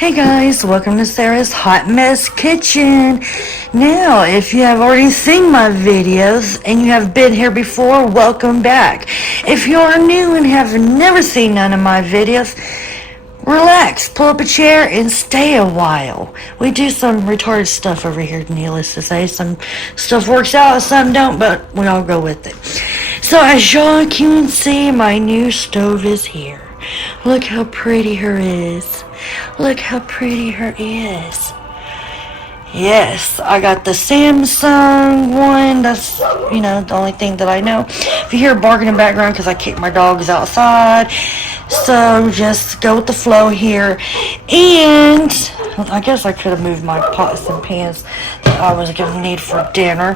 Hey guys, welcome to Sarah's Hot Mess Kitchen. Now, if you have already seen my videos and you have been here before, welcome back. If you are new and have never seen none of my videos, relax, pull up a chair and stay a while. We do some retarded stuff over here, needless to say. Some stuff works out, some don't, but we all go with it. So as y'all can see, my new stove is here. Look how pretty her is. Look how pretty her is. Yes, I got the Samsung one. That's, the only thing that I know. If you hear barking in the background, because I kick my dogs outside. So just go with the flow here. And I guess I could have moved my pots and pans that I was going to need for dinner.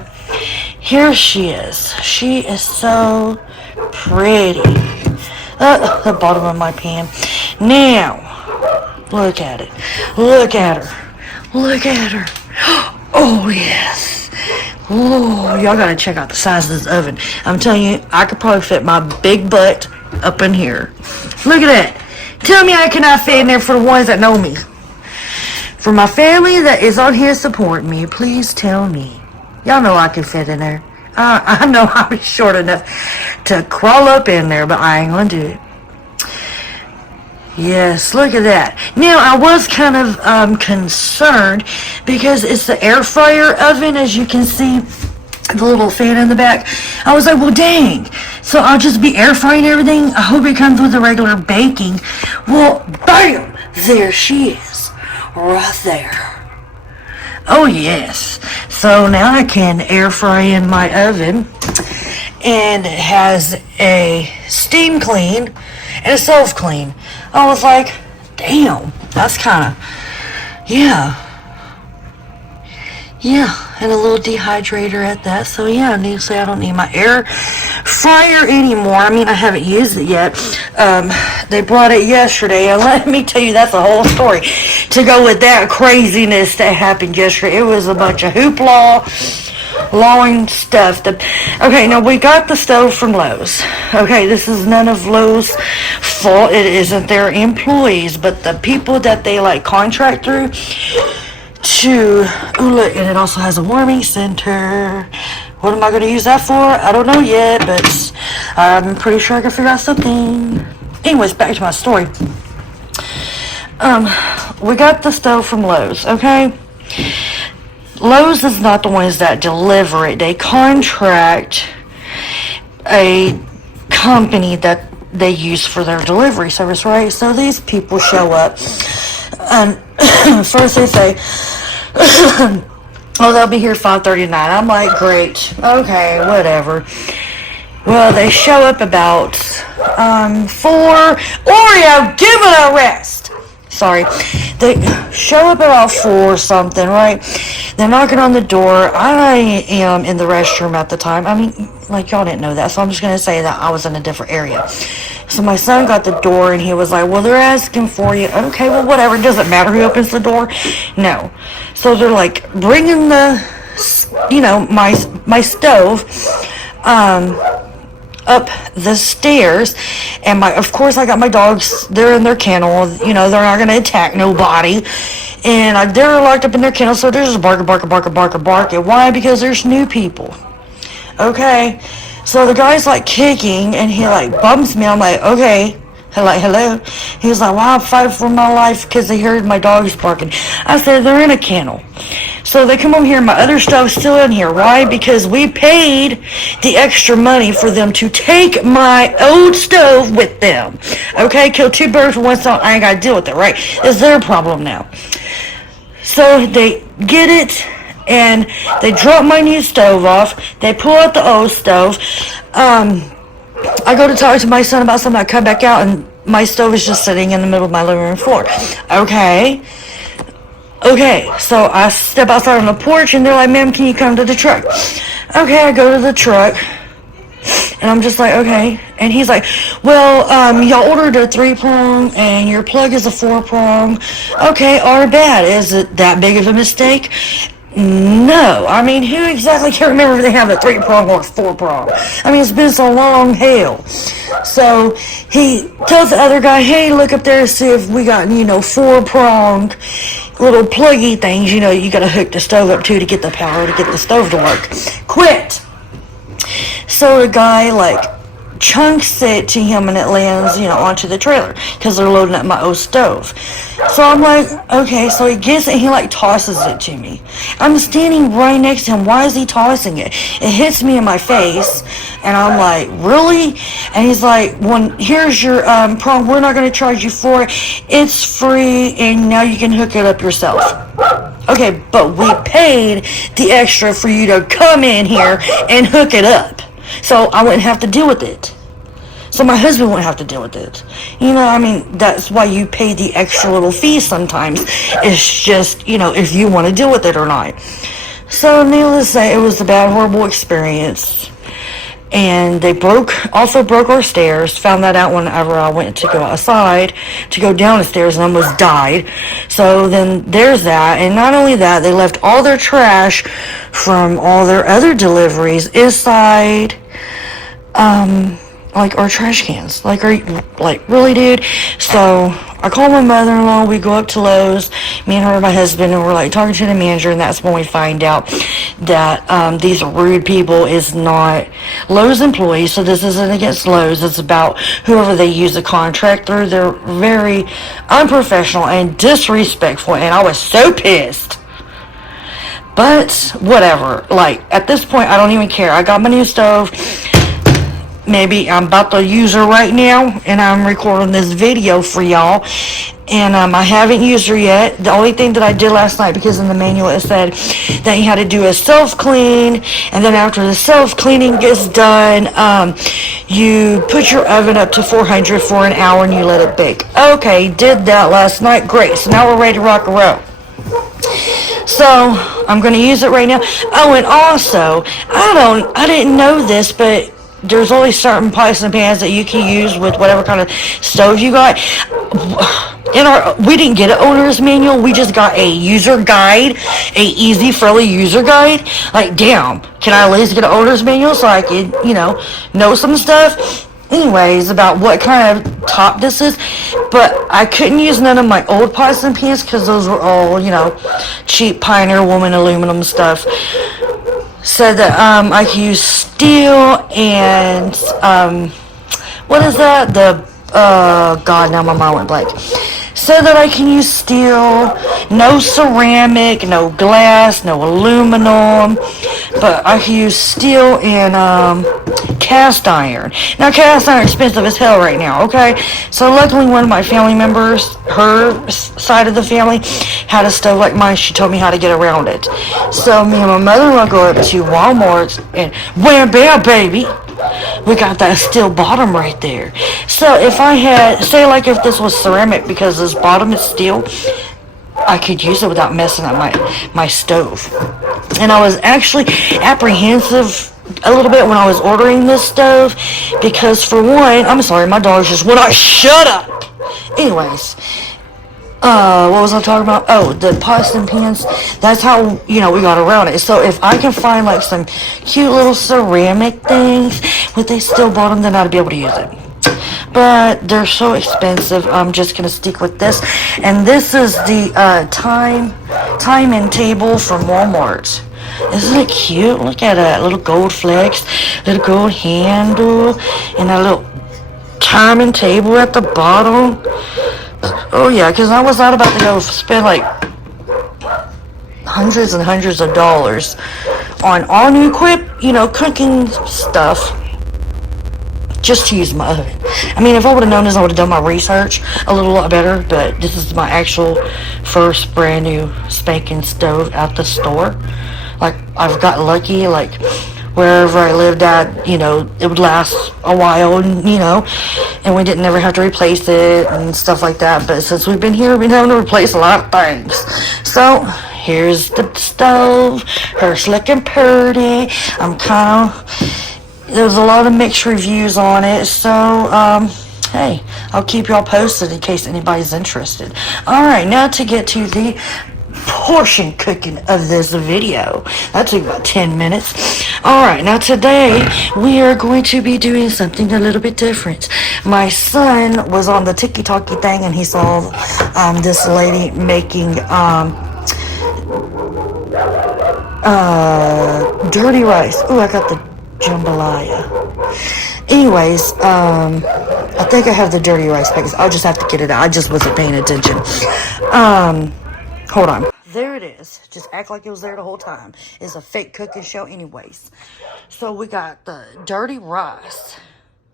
Here she is. She is so pretty. The bottom of my pan. Now, look at it. Look at her. Look at her. Oh, yes. Oh, y'all gotta check out the size of this oven. I'm telling you, I could probably fit my big butt up in here. Look at that. Tell me I cannot fit in there for the ones that know me. For my family that is on here supporting me, please tell me. Y'all know I can fit in there. I know I'm short enough to crawl up in there, but I ain't gonna do it. Yes, look at that. Now, I was kind of concerned because it's the air fryer oven, as you can see, the little fan in the back. I was like, well, dang. So I'll just be air frying everything. I hope it comes with the regular baking. Well, bam! There she is. Right there. Oh, yes. So now I can air fry in my oven. And it has a steam clean and a self clean. I was like, damn, that's kind of, yeah, and a little dehydrator at that. So yeah, needless to say, I don't need my air fryer anymore. I mean, I haven't used it yet. They brought it yesterday, and let me tell you, that's a whole story to go with that craziness that happened yesterday. It was a bunch of hoopla. Long stuff. Okay, now we got the stove from Lowe's. Okay, this is none of Lowe's fault. It isn't their employees, but the people that they contract through to. Oh, look, and it also has a warming center. What am I going to use that for? I don't know yet, but I'm pretty sure I can figure out something. Anyways, back to my story. We got the stove from Lowe's. Okay. Lowe's is not the ones that deliver it. They contract a company that they use for their delivery service, right? So these people show up, and first they say, oh, they'll be here 5:39. I'm like, great, okay, whatever. Well, they show up about 4. Oreo, give it a rest. Sorry. They show up about 4 something, right? They're knocking on the door. I am in the restroom at the time. I mean, y'all didn't know that, so I'm just going to say that I was in a different area. So my son got the door, and he was like, well, they're asking for you. Okay, well, whatever. It doesn't matter who opens the door. No. So they're, bringing the, my stove, up the stairs, and of course I got my dogs. They're in their kennel. They're not going to attack nobody, and they're locked up in their kennel, so they're just barking. Why? Because there's new people. Okay, so the guy's kicking, and he bumps me. I'm like, okay. Hello. He was like, well, I'm fighting for my life because they heard my dogs barking. I said, they're in a kennel. So they come over here, and my other stove's still in here. Why? Because we paid the extra money for them to take my old stove with them. Okay, kill 2 birds with 1 stone. I ain't got to deal with it, right? It's their problem now. So they get it, and they drop my new stove off. They pull out the old stove. I go to talk to my son about something. I come back out, and my stove is just sitting in the middle of my living room floor. Okay, so I step outside on the porch, and they're like, ma'am, can you come to the truck? Okay, I go to the truck, and I'm just like, okay. And he's like, well, y'all ordered a 3-prong, and your plug is a 4-prong. Okay, our bad. Is it that big of a mistake? No, I mean, who exactly can remember if they have a 3-prong or a 4-prong? I mean, it's been so long, hell. So he tells the other guy, hey, look up there and see if we got, 4-pronged little pluggy things, you gotta hook the stove up to get the power to get the stove to work. Quit! So the guy, chunks it to him and it lands, onto the trailer because they're loading up my old stove. So I'm like, okay, so he gets it and he tosses it to me. I'm standing right next to him. Why is he tossing it? It hits me in my face and I'm like, really? And he's like, well, here's your prong. We're not going to charge you for it. It's free and now you can hook it up yourself. Okay, but we paid the extra for you to come in here and hook it up. So I wouldn't have to deal with it. So my husband wouldn't have to deal with it. That's why you pay the extra little fee sometimes. It's just, if you want to deal with it or not. So needless to say, it was a bad, horrible experience. And they also broke our stairs. Found that out whenever I went to go outside to go down the stairs and almost died. So then there's that. And not only that, they left all their trash from all their other deliveries inside, our trash cans. Really, dude? So I called my mother-in-law. We go up to Lowe's, me and her and my husband, and we're talking to the manager, and that's when we find out that these rude people is not Lowe's employees. So this isn't against Lowe's. It's about whoever they use a contract through. They're very unprofessional and disrespectful, and I was so pissed. But whatever. At this point, I don't even care. I got my new stove. Maybe I'm about to use her right now, and I'm recording this video for y'all, and I haven't used her yet. The only thing that I did last night, because in the manual it said that you had to do a self-clean, and then after the self-cleaning gets done, you put your oven up to 400 for an hour and you let it bake. Okay, did that last night. Great. So now we're ready to rock and roll. So I'm going to use it right now. Oh, and also, I didn't know this, but there's only certain pots and pans that you can use with whatever kind of stove you got. We didn't get an owner's manual. We just got a user guide, a easy, friendly user guide. Damn, can I at least get an owner's manual so I could, know some stuff? Anyways, about what kind of top this is. But I couldn't use none of my old pots and pans because those were all, cheap Pioneer Woman aluminum stuff. Said that I could use steel and what is that? God, now my mind went blank. Said that I can use steel, no ceramic, no glass, no aluminum, but I can use steel and cast iron. Now cast iron is expensive as hell right now, okay? So luckily one of my family members, her side of the family, had a stove like mine. She told me how to get around it. So me and my mother-in-law go up to Walmart and wham bam baby, we got that steel bottom right there. So if I had, say if this was ceramic because this bottom is steel, I could use it without messing up my stove. And I was actually apprehensive a little bit when I was ordering this stove because for one, I'm sorry, my dogs just would not shut up. Anyways, what was I talking about? Oh, the pots and pans. That's how, we got around it. So if I can find some cute little ceramic things with a steel bottom, then I'd be able to use it. But they're so expensive. I'm just going to stick with this. And this is the time and table from Walmart. Isn't it cute? Look at that little gold flecks, little gold handle, and that little time and table at the bottom. Oh yeah, because I was not about to go spend hundreds and hundreds of dollars on all new cooking stuff just to use my oven. I mean, if I would have known this, I would have done my research a little lot better, but this is my actual first brand new spanking stove at the store. I've got lucky, wherever I lived at, it would last a while, and we didn't never have to replace it and stuff like that. But since we've been here, we've been having to replace a lot of things. So here's the stove. Her slick and purty. There's a lot of mixed reviews on it. So, hey, I'll keep y'all posted in case anybody's interested. All right, now to get to the portion cooking of this video. That took about 10 minutes. Alright, now today we are going to be doing something a little bit different. My son was on the tiki-talkie thing and he saw this lady making dirty rice. Ooh, I got the jambalaya. Anyways, I think I have the dirty rice packets. I'll just have to get it out. I just wasn't paying attention. Hold on. There it is. Just act like it was there the whole time. It's a fake cooking show anyways. So we got the dirty rice.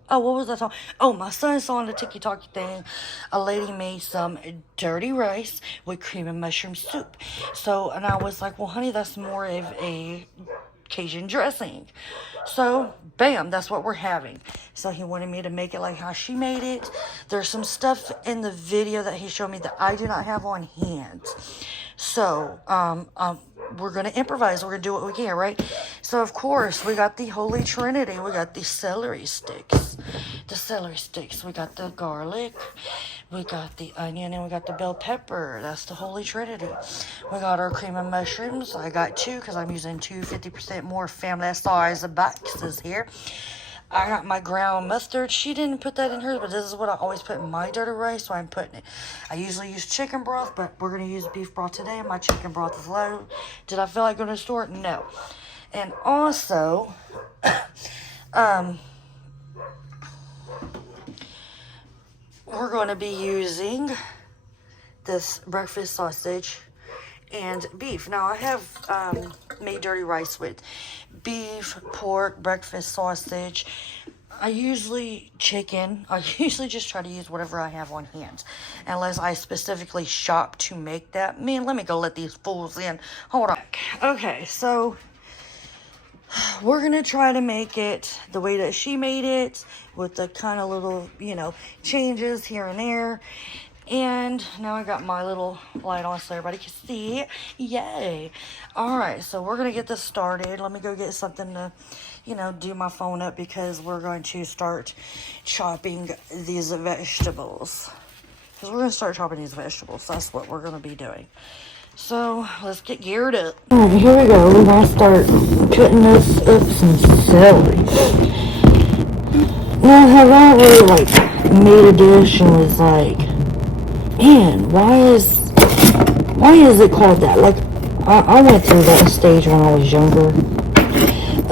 Oh, what was I talking? Oh, my son saw on the tiki-talkie thing, a lady made some dirty rice with cream and mushroom soup. So, and I was like, well, honey, that's more of a Cajun dressing. So, bam, that's what we're having. So he wanted me to make it like how she made it. There's some stuff in the video that he showed me that I do not have on hand. So, we're going to improvise. We're going to do what we can, right? So, of course, we got the Holy Trinity. We got the celery sticks. The celery sticks. We got the garlic. We got the onion, and we got the bell pepper. That's the Holy Trinity. We got our cream of mushrooms. I got two because I'm using two 50% more family size boxes here. I got my ground mustard. She didn't put that in hers, but this is what I always put in my dirty rice, so I'm putting it. I usually use chicken broth, but we're going to use beef broth today. My chicken broth is low. Did I feel like going to the store? No. And also, we're going to be using this breakfast sausage and beef. Now, I have made dirty rice with beef, pork, breakfast sausage. I usually just try to use whatever I have on hand, unless I specifically shop to make that. Man, let me go let these fools in. Hold on. Okay, so we're going to try to make it the way that she made it, with the kind of little, changes here and there. And now I got my little light on so everybody can see. Yay. Alright, so we're going to get this started. Let me go get something to, do my phone up, because we're going to start chopping these vegetables. Because we're going to start chopping these vegetables. That's what we're going to be doing. So, let's get geared up. Alright, here we go. We're going to start cutting this up some celery. Now, have I really, made a dish and was like, man, why is it called that? I went through that stage when I was younger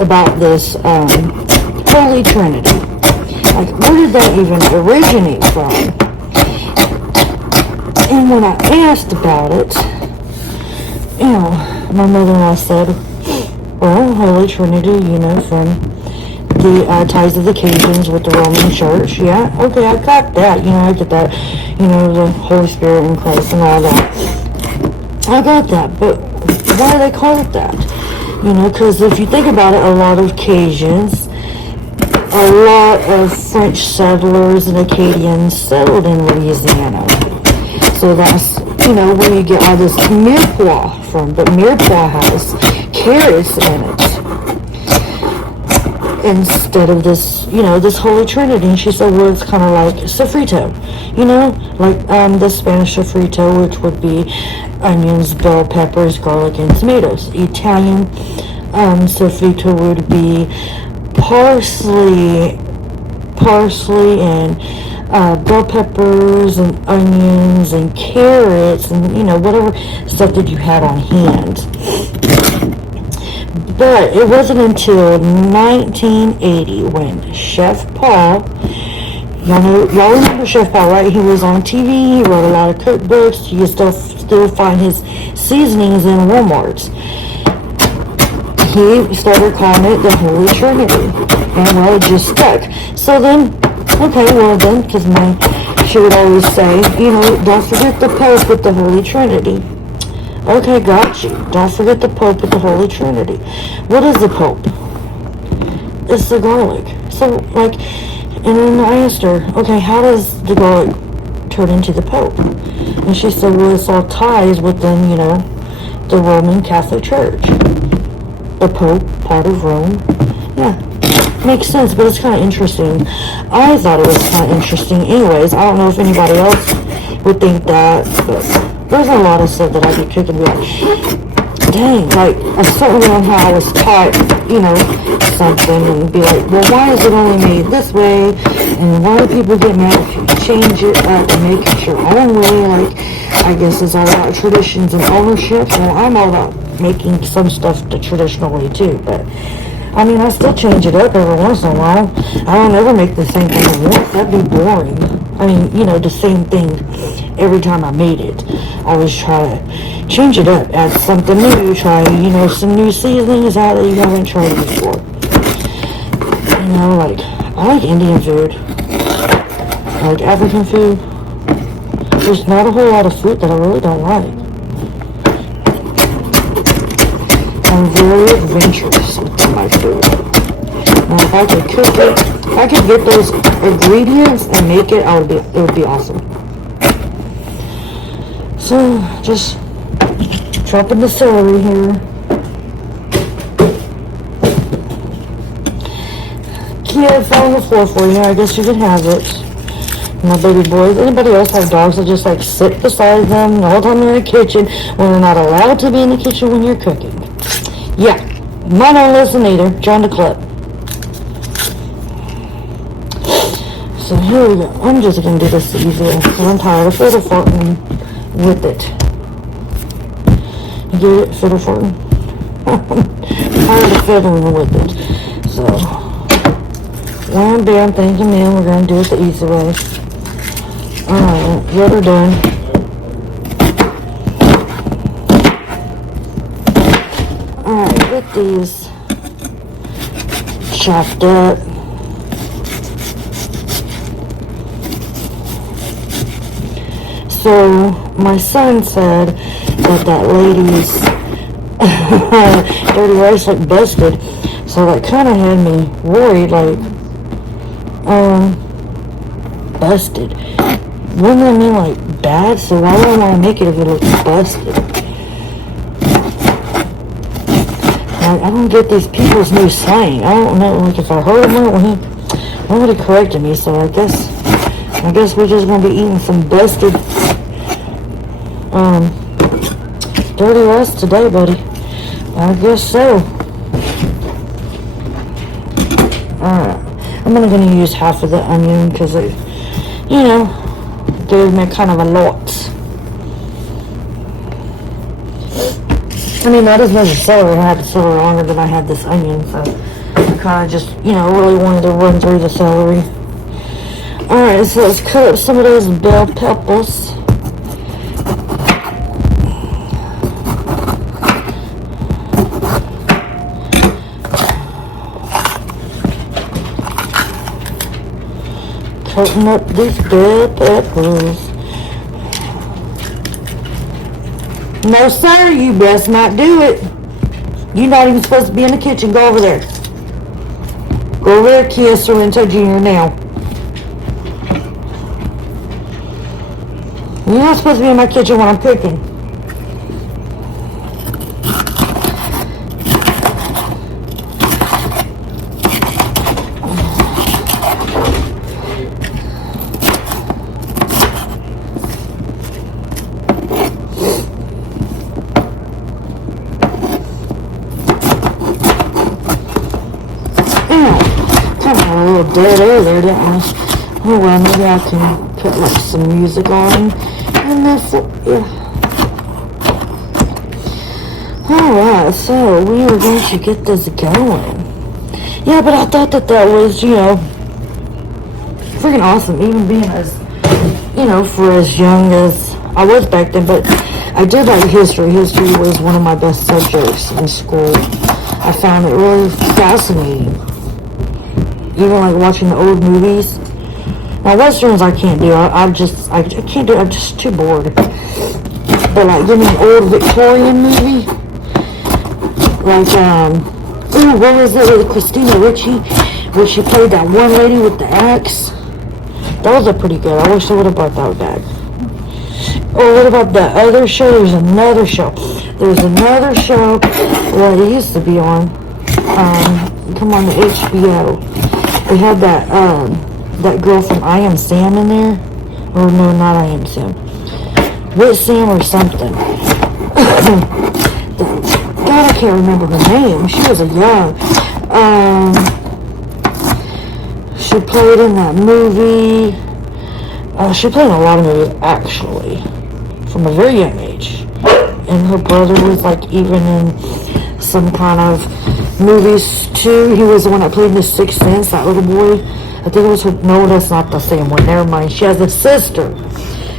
about this Holy Trinity. Where did that even originate from? And when I asked about it, my mother-in-law said, well, Holy Trinity, from the ties of the Cajuns with the Roman Church. Yeah, okay, I got that. I get that. The Holy Spirit and Christ and all that. I got that, but why do they call it that? Because if you think about it, a lot of Cajuns, a lot of French settlers and Acadians settled in Louisiana. So that's, where you get all this mirepoix from. But mirepoix has carrots in it, instead of this, this Holy Trinity. And she said, well, it's kind of like sofrito, the Spanish sofrito, which would be onions, bell peppers, garlic, and tomatoes. Italian sofrito would be parsley and bell peppers and onions and carrots and, whatever stuff that you had on hand. But it wasn't until 1980 when Chef Paul, y'all remember Chef Paul, right? He was on TV, he wrote a lot of cookbooks. You can still find his seasonings in Walmart. He started calling it the Holy Trinity, and well, it just stuck. So then, because she would always say, don't forget the Pope with the Holy Trinity. Okay, got you. Don't forget the Pope with the Holy Trinity. What is the Pope? It's the garlic. So, and then I asked her, okay, how does the garlic turn into the Pope? And she said, well, it's all ties within, the Roman Catholic Church. The Pope, part of Rome. Yeah, makes sense, but it's kind of interesting. I thought it was kind of interesting anyways. I don't know if anybody else would think that, but there's a lot of stuff that I be cooking with. Dang, like, I start around how I was taught, something, and be like, well, why is it only made this way, and why do people get mad if you change it up and make it your own way? Like, I guess it's all about traditions and ownership. Well, I'm all about making some stuff the traditional way, too, but, I mean, I still change it up every once in a while. I don't ever make the same thing once. That'd be boring. I mean, the same thing every time I made it. I always try to change it up, add something new, try, some new seasonings out that you haven't tried before. Like, I like Indian food. I like African food. There's not a whole lot of food that I really don't like. I'm very adventurous with my food. Now, if I could cook it, if I could get those ingredients and make it, it would be awesome. So, just chopping the celery here. Yeah, it fell on the floor for you. I guess you can have it. My baby boys. Anybody else have dogs that just like sit beside them the whole time they're in the kitchen when they're not allowed to be in the kitchen when you're cooking? Yeah, mine don't listen either. Join the club. So here we go. I'm just gonna do this easy because I'm tired of fiddle farting with it. You get it? Fiddle farting? I'm tired of fiddling with it. So, wham bam, thank you ma'am. We're gonna do it the easy way. Alright, the other done. Alright, get these chopped up. So, my son said that lady's dirty rice looked busted. So that kind of had me worried, like, busted. Wouldn't that mean, like, bad? So why would I want to make it if it looks busted? Like, I don't get these people's new slang. I don't know, like, if I heard him right, nobody corrected me, so I guess we're just going to be eating some busted, dirty rice today, buddy. I guess so. Alright. I'm only going to use half of the onion because it, gave me kind of a lot. I mean, not as much as celery. I had the celery longer than I had this onion, so I kind of just, really wanted to run through the celery. Alright, so let's cut up some of those bell peppers. Cutting up these bell peppers. No, sir, you best not do it. You're not even supposed to be in the kitchen. Go over there. Go over there, Kia Sorrento Jr. now. You're not supposed to be in my kitchen when I'm cooking. Dead air there, didn't I? Oh well, maybe I can put like some music on and this, yeah. Alright, so we are going to get this going. Yeah, but I thought that was, freaking awesome, even being as, for as young as I was back then, but I did like history. History was one of my best subjects in school. I found it really fascinating. Even like watching the old movies. Now westerns I can't do. I can't do it. I'm just too bored. But like give me an old Victorian movie. Like what was it with Christina Ricci, where she played that one lady with the axe? Those are pretty good. I wish I would have brought that back. Or what about that other show? There's another show that it used to be on. Come on, the HBO. We had that girl from I Am Sam in there. Or no, not I Am Sam. with Sam or something. God, I can't remember her name. She was a young. She played in that movie. She played in a lot of movies, actually, from a very young age. And her brother was like even in some kind of movies too. He was the one that played in The Sixth Sense, that little boy. I think it was her. No, that's not the same one. Never mind. She has a sister.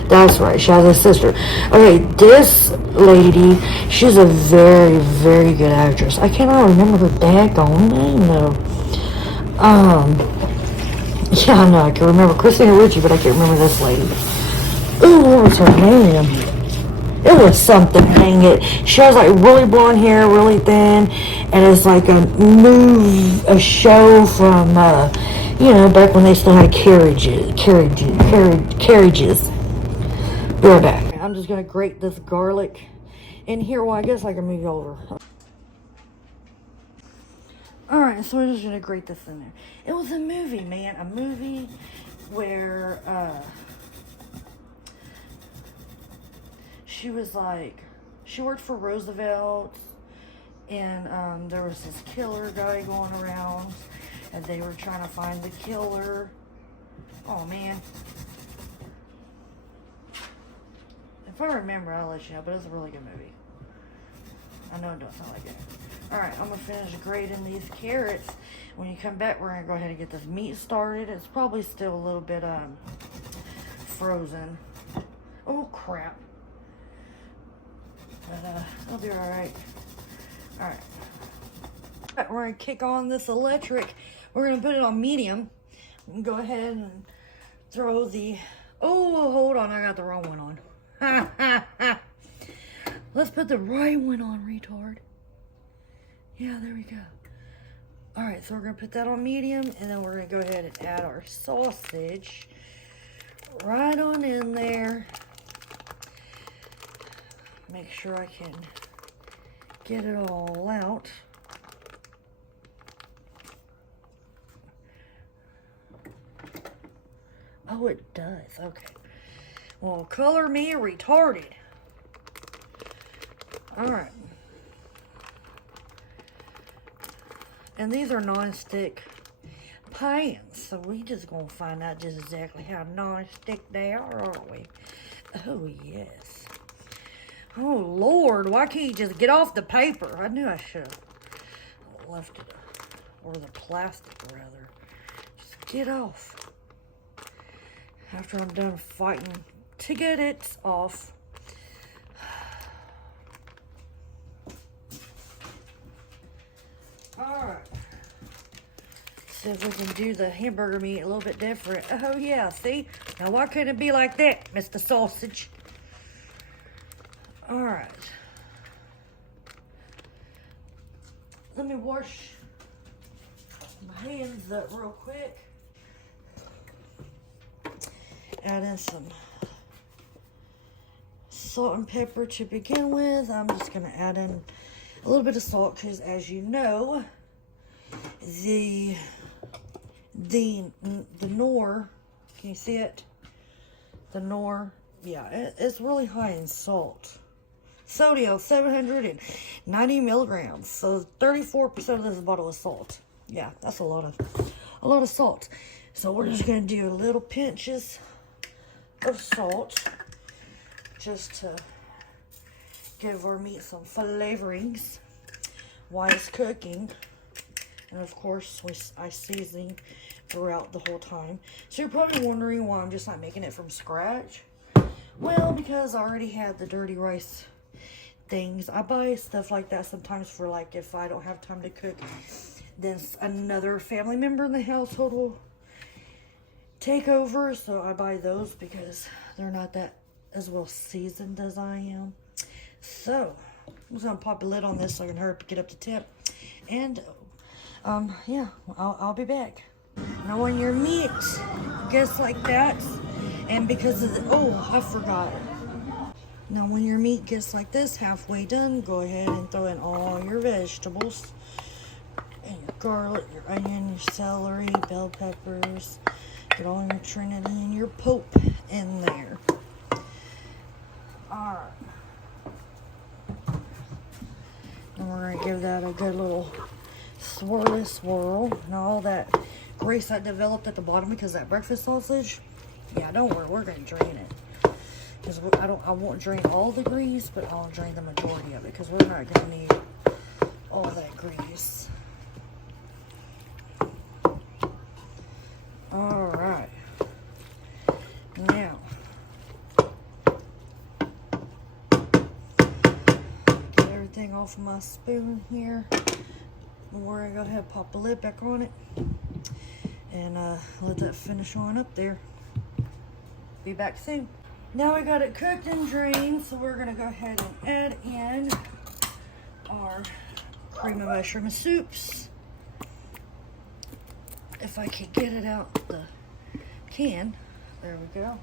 That's right. She has a sister. Okay, this lady, she's a very, very good actress. I cannot remember her daggone name though. Yeah, I know. I can remember Christina Ricci, but I can't remember this lady. Ooh, what was her name? It was something, dang it. She has like really blonde hair, really thin, and it's like a show from, back when they still had carriages. Be right back. I'm just gonna grate this garlic in here. Well, I guess I can move over. Alright, so I'm just gonna grate this in there. It was a movie, man. A movie where, she was like, she worked for Roosevelt, and there was this killer guy going around, and they were trying to find the killer. Oh man, if I remember, I'll let you know. But it's a really good movie. I know it don't sound like it. All right, I'm gonna finish grating these carrots. When you come back, we're gonna go ahead and get this meat started. It's probably still a little bit frozen. Oh crap. But it'll be alright. Alright. We're gonna kick on this electric. We're gonna put it on medium. And go ahead and throw the... Oh, hold on. I got the wrong one on. Ha, ha, ha. Let's put the right one on, retard. Yeah, there we go. Alright, so we're gonna put that on medium, and then we're gonna go ahead and add our sausage right on in there. Make sure I can get it all out. Oh, it does. Okay. Well, color me retarded. Alright. And these are non-stick pans. So we just gonna find out just exactly how non-stick they are, aren't we? Oh, yes. Oh, Lord, why can't you just get off the paper? I knew I should have left it, or the plastic, rather. Just get off. After I'm done fighting to get it off. Alright. See if we can do the hamburger meat a little bit different. Oh, yeah, see? Now, why couldn't it be like that, Mr. Sausage? Alright. Let me wash my hands up real quick. Add in some salt and pepper to begin with. I'm just going to add in a little bit of salt because, as you know, the Knorr, can you see it? The Knorr, yeah, it's really high in salt. Sodium, 790 milligrams. So 34% of this bottle is salt. Yeah, that's a lot of salt. So we're just gonna do little pinches of salt just to give our meat some flavorings while it's cooking. And of course, I season throughout the whole time. So you're probably wondering why I'm just not making it from scratch. Well, because I already had the dirty rice things. I buy stuff like that sometimes for, like, if I don't have time to cook, then another family member in the household will take over. So I buy those because they're not that as well seasoned as I am. So I'm just gonna pop a lid on this so I can hurry up and get up to temp. And yeah, I'll be back. Now when your meat gets like that, and because of the, oh, I forgot. Now when your meat gets like this, halfway done, go ahead and throw in all your vegetables. And your garlic, your onion, your celery, bell peppers. Get all your trinity and your pope in there. give that a good little swirl. And all that grease that developed at the bottom because of that breakfast sausage, yeah, don't worry, we're going to drain it. Because I won't drain all the grease, but I'll drain the majority of it because we're not going to need all that grease. Alright. Now, get everything off my spoon here. We're going to go ahead and pop the lid back on it. And let that finish on up there. Be back soon. Now we got it cooked and drained, so we're going to go ahead and add in our cream of mushroom soups. If I could get it out the can. There we go.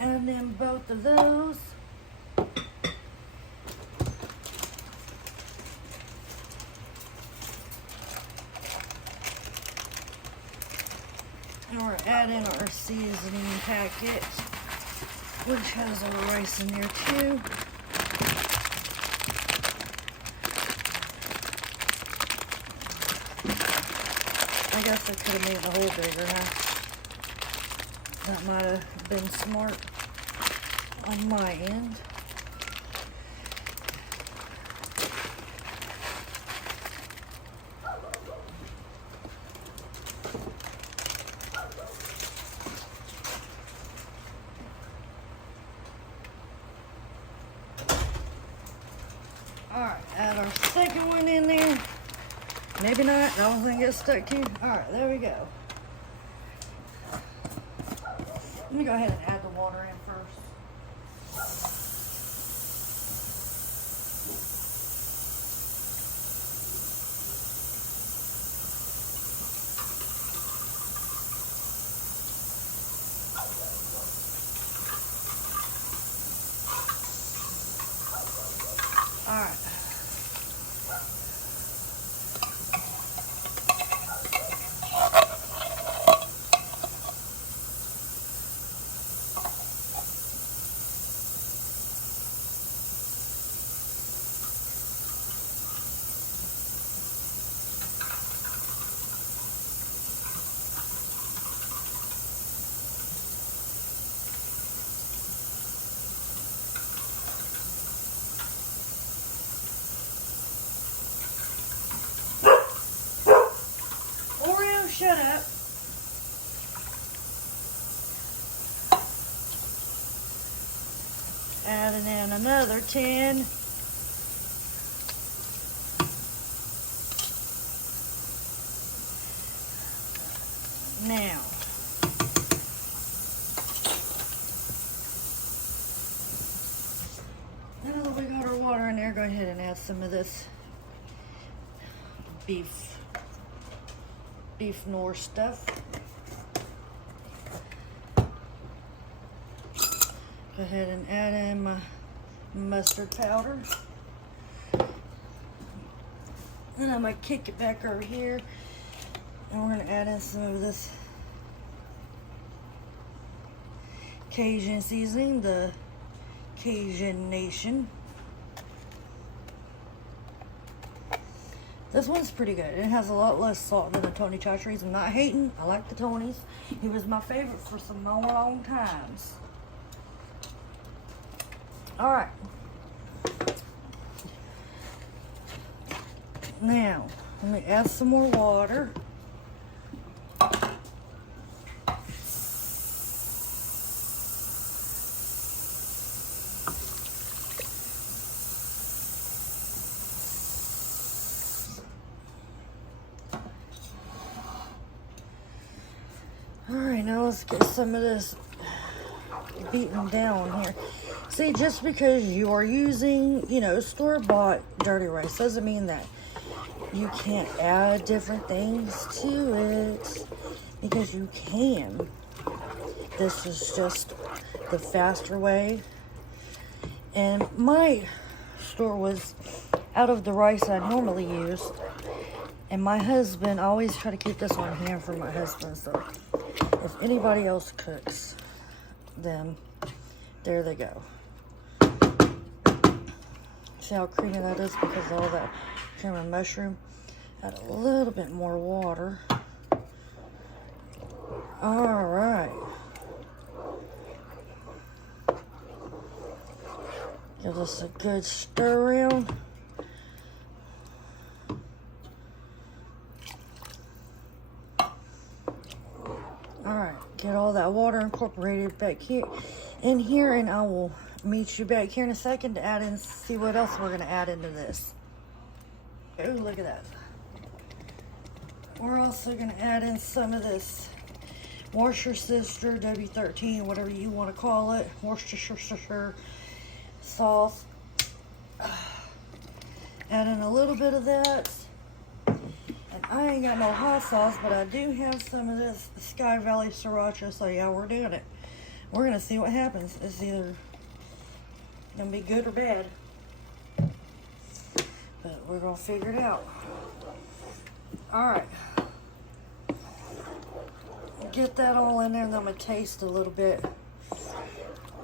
And then both of those. And we're adding our seasoning packet, which has our rice in there too. I guess I could have made the hole bigger, huh? That might have been smart on my end. Alright, add our second one in there. Maybe not, that one's gonna get stuck too. Alright, there we go. Let me go ahead and add the water in first. All right. Shut up. Adding in another 10. Now, now that we got our water in there, go ahead and add some of this beef Knorr stuff. Go ahead and add in my mustard powder. Then I'm going to kick it back over here. And we're going to add in some of this Cajun seasoning, the Cajun Nation. This one's pretty good. It has a lot less salt than the Tony Chachere's. I'm not hating. I like the Tony's. He was my favorite for some long times. Alright. Now, let me add some more water. Alright, now let's get some of this beaten down here. See, just because you are using, store-bought dirty rice doesn't mean that you can't add different things to it, because you can. This is just the faster way. And my store was out of the rice I normally use. And my husband, I always try to keep this on hand for my husband, so if anybody else cooks, then there they go. See how creamy that is because of all that cream and mushroom? Add a little bit more water. All right. Give this a good stir around. All right, get all that water incorporated back here in here, and I will meet you back here in a second to add in, see what else we're gonna add into this. Oh, look at that. We're also gonna add in some of this Worcestershire W13, whatever you want to call it, Worcestershire sauce. Add in a little bit of that. And I ain't got no hot sauce, but I do have some of this Sky Valley Sriracha, so yeah, we're doing it. We're gonna see what happens. It's either gonna be good or bad, but we're gonna figure it out. All right, get that all in there, and then I'm gonna taste a little bit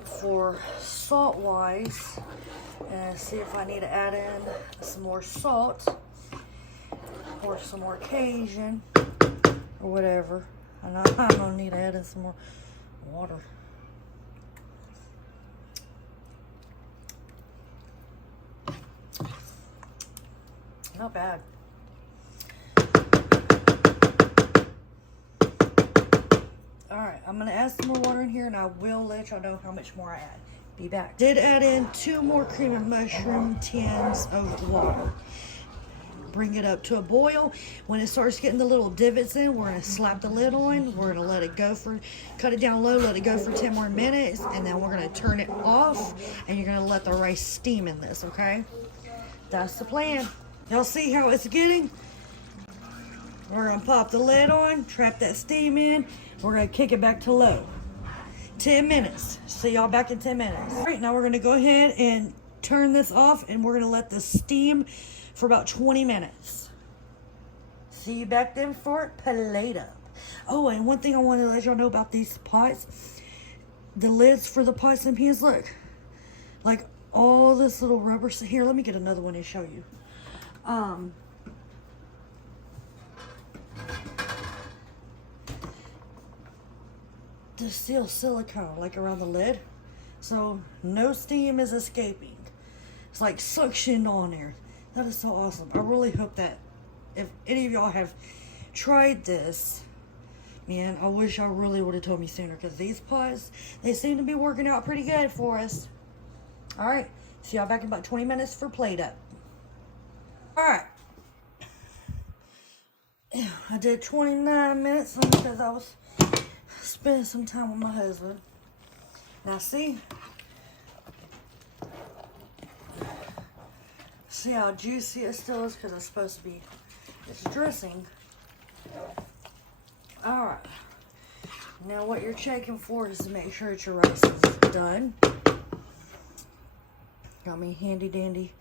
for salt wise and see if I need to add in some more salt or some more Cajun or whatever. And I'm gonna need to add in some more water. Not bad. All right, I'm gonna add some more water in here, and I will let y'all know how much more I add. Be back. Did add in 2 more cream and mushroom tins of water. Bring it up to a boil. When it starts getting the little divots in, we're gonna slap the lid on. We're gonna let it go for, cut it down low, let it go for 10 more minutes, and then we're gonna turn it off, and you're gonna let the rice steam in this, okay? That's the plan. Y'all see how it's getting? We're gonna pop the lid on, trap that steam in. We're gonna kick it back to low. 10 minutes. See y'all back in 10 minutes. All right, now we're gonna go ahead and turn this off, and we're gonna let this steam for about 20 minutes. See you back then for plate up. Oh, and one thing I want to let y'all know about these pots. The lids for the pots and pans, look. Like all this little rubber. Here, let me get another one and show you. The steel silicone like around the lid, so no steam is escaping. It's like suctioned on there. That is so awesome. I really hope that if any of y'all have tried this, man, I wish y'all really would have told me sooner, because these pots, they seem to be working out pretty good for us. All right, see y'all back in about 20 minutes for plate up. All right, I did 29 minutes because I was spending some time with my husband. Now see how juicy it still is, because it's supposed to be, it's dressing. All right, now what you're checking for is to make sure that your rice is done. Got me a handy dandy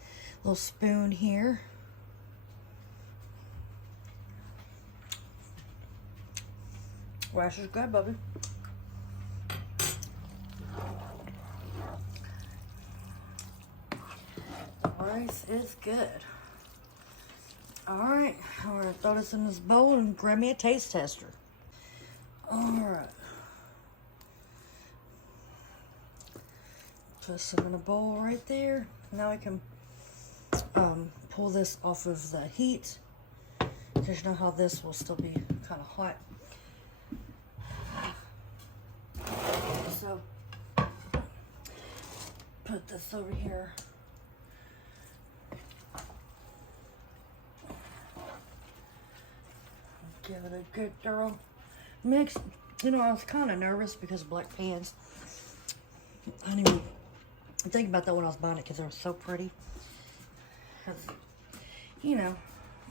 little spoon here. Rice is good, Bubby. Rice is good. Alright, I'm going to throw this in this bowl and grab me a taste tester. Alright. Put some in a bowl right there. Now I can pull this off of the heat, because you know how this will still be kind of hot. So, put this over here. Give it a good thorough mix. You know, I was kind of nervous because of black pans. I didn't even think about that when I was buying it, because they were so pretty. Because, you know,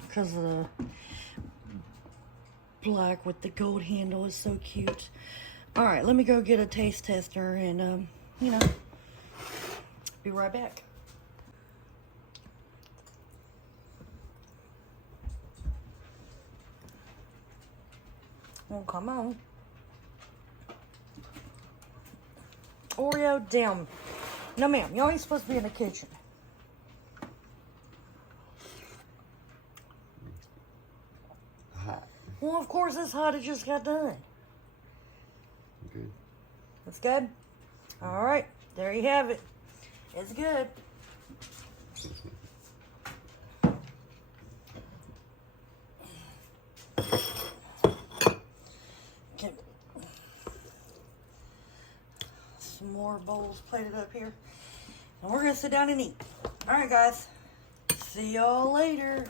because of the black with the gold handle is so cute. All right, let me go get a taste tester and, you know, be right back. Oh, come on. Oreo down. No, ma'am. You ain't supposed to be in the kitchen. Hot. Well, of course it's hot. It just got done. Good. It's good? All right. There you have it. It's good. Get some more bowls plated up here. And we're going to sit down and eat. All right, guys. See y'all later.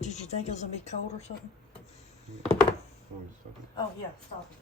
Did you think it was going to be cold or something? What was you talking? Oh, yeah. Stop it.